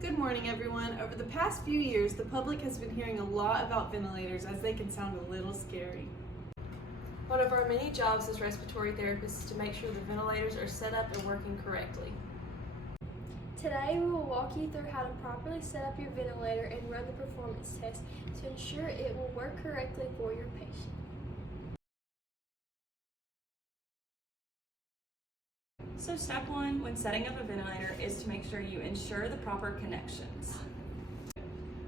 Good morning, everyone. Over the past few years, the public has been hearing a lot about ventilators as they can sound a little scary. One of our many jobs as respiratory therapists is to make sure the ventilators are set up and working correctly. Today we will walk you through how to properly set up your ventilator and run the performance test to ensure it will work correctly for your patient. So step one when setting up a ventilator is to make sure you ensure the proper connections.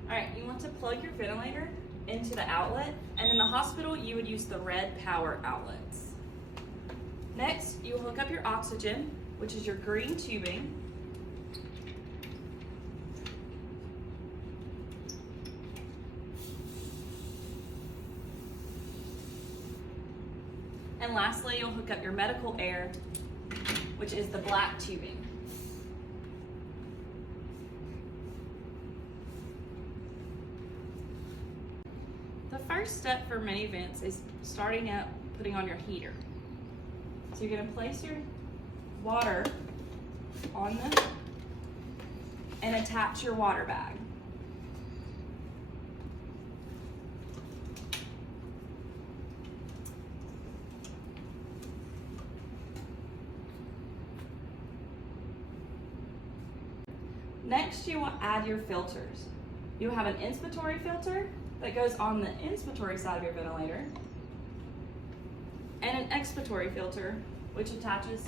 Alright, you want to plug your ventilator into the outlet, and in the hospital you would use the red power outlets. Next, you will hook up your oxygen, which is your green tubing. And lastly, you'll hook up your medical air, which is the black tubing. The first step for many vents is starting out putting on your heater. So you're going to place your water on and attach your water bag. Next, you will add your filters. You have an inspiratory filter that goes on the inspiratory side of your ventilator, and an expiratory filter which attaches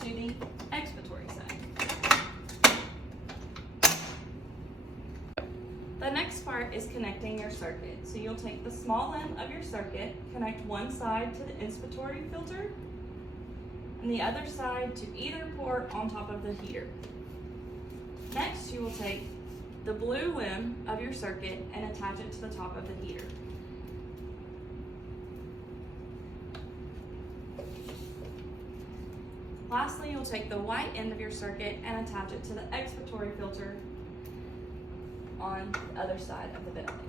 to the expiratory side. The next part is connecting your circuit. So you'll take the small end of your circuit, connect one side to the inspiratory filter, and the other side to either port on top of the heater. Next, you will take the blue limb of your circuit and attach it to the top of the heater. Lastly, you'll take the white end of your circuit and attach it to the expiratory filter on the other side of the ventilator.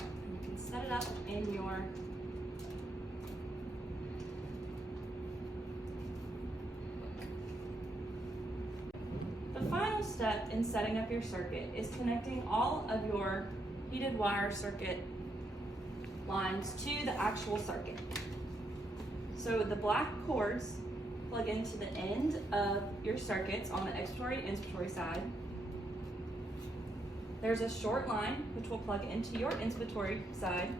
And you can set it up in your The final step in setting up your circuit is connecting all of your heated wire circuit lines to the actual circuit. So the black cords plug into the end of your circuits on the expiratory and inspiratory side. There's a short line which will plug into your inspiratory side,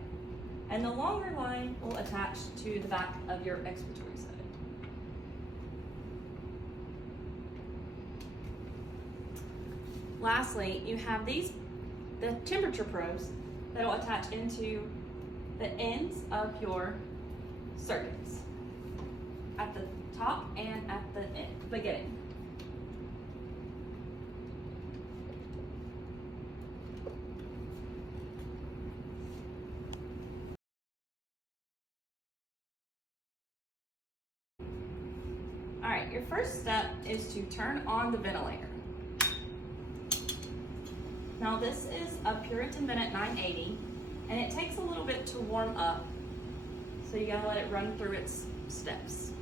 and the longer line will attach to the back of your expiratory side. Lastly, you have the temperature probes that will attach into the ends of your circuits at the top and at the beginning. All right, your first step is to turn on the ventilator. Now this is a Puritan vent at 980, and it takes a little bit to warm up, so you gotta let it run through its steps.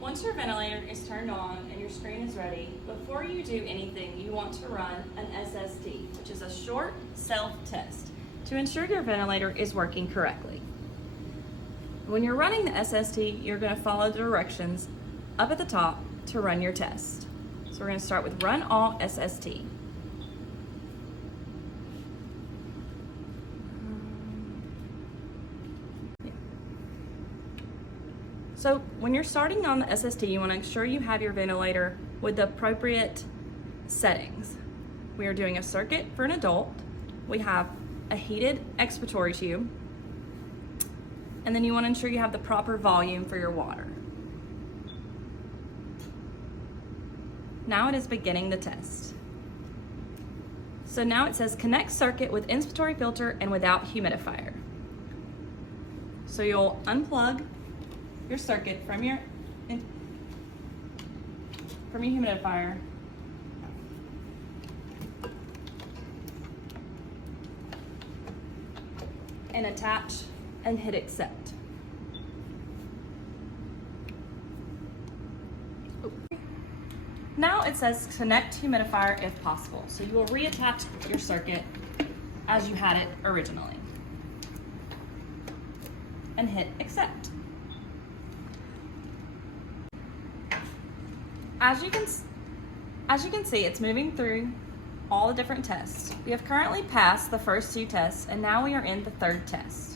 Once your ventilator is turned on and your screen is ready, before you do anything, you want to run an SST, which is a short self-test, to ensure your ventilator is working correctly. When you're running the SST, you're gonna follow the directions up at the top to run your test. So we're gonna start with Run All SST. So when you're starting on the SST, you want to ensure you have your ventilator with the appropriate settings. We are doing a circuit for an adult. We have a heated expiratory tube. And then you want to ensure you have the proper volume for your water. Now it is beginning the test. So now it says connect circuit with inspiratory filter and without humidifier. So you'll unplug your circuit from your humidifier, and attach and hit accept. Now it says connect humidifier if possible. So you will reattach your circuit as you had it originally. And hit accept. As you can see, it's moving through all the different tests. We have currently passed the first 2 tests, and now we are in the 3rd test.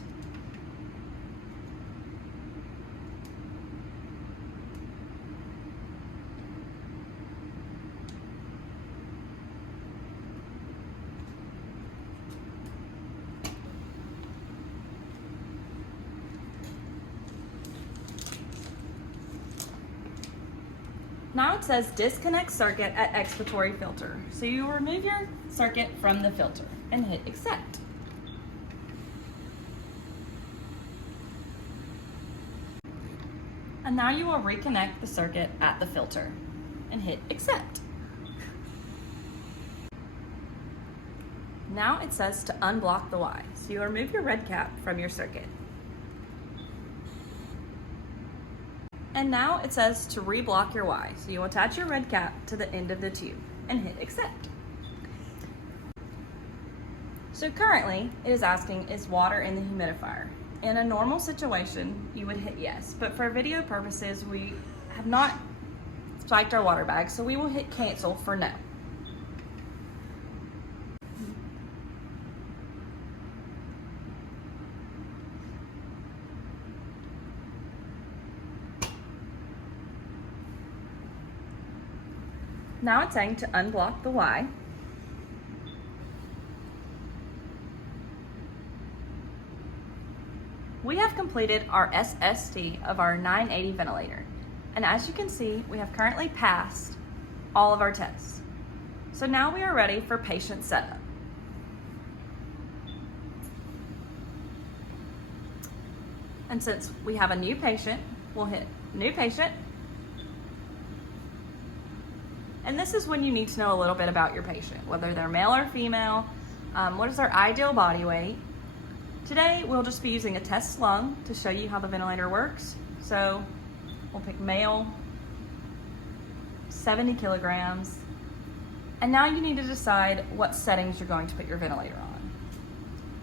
Now it says disconnect circuit at expiratory filter. So you will remove your circuit from the filter and hit accept. And now you will reconnect the circuit at the filter and hit accept. Now it says to unblock the Y. So you will remove your red cap from your circuit. And now it says to reblock your Y. So you'll attach your red cap to the end of the tube and hit accept. So currently it is asking, is water in the humidifier? In a normal situation, you would hit yes, but for video purposes, we have not spiked our water bag, so we will hit cancel for no. Now it's saying to unblock the Y. We have completed our SST of our 980 ventilator. And as you can see, we have currently passed all of our tests. So now we are ready for patient setup. And since we have a new patient, we'll hit new patient. And this is when you need to know a little bit about your patient, whether they're male or female, what is their ideal body weight. Today, we'll just be using a test lung to show you how the ventilator works. So we'll pick male, 70 kilograms. And now you need to decide what settings you're going to put your ventilator on.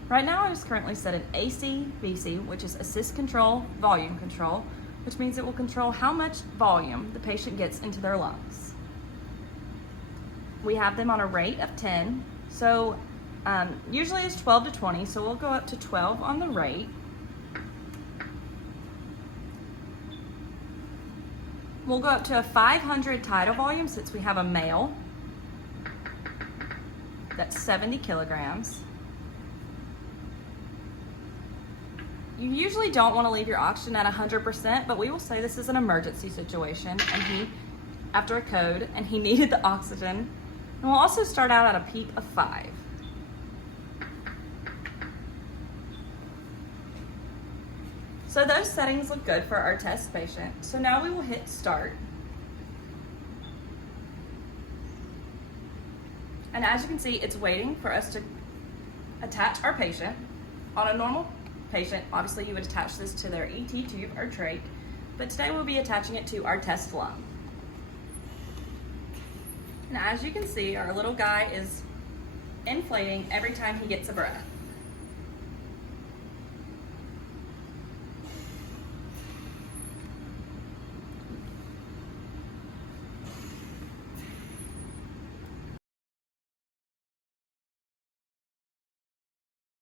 Right now, I was currently set at AC, VC, which is assist control, volume control, which means it will control how much volume the patient gets into their lungs. We have them on a rate of 10. So usually it's 12 to 20, so we'll go up to 12 on the rate. We'll go up to a 500 tidal volume since we have a male. That's 70 kilograms. You usually don't want to leave your oxygen at 100%, but we will say this is an emergency situation, and he, after a code, and he needed the oxygen. And we'll also start out at a PEEP of 5. So those settings look good for our test patient. So now we will hit start. And as you can see, it's waiting for us to attach our patient. On a normal patient, obviously you would attach this to their ET tube or trach, but today we'll be attaching it to our test lung. And as you can see, our little guy is inflating every time he gets a breath.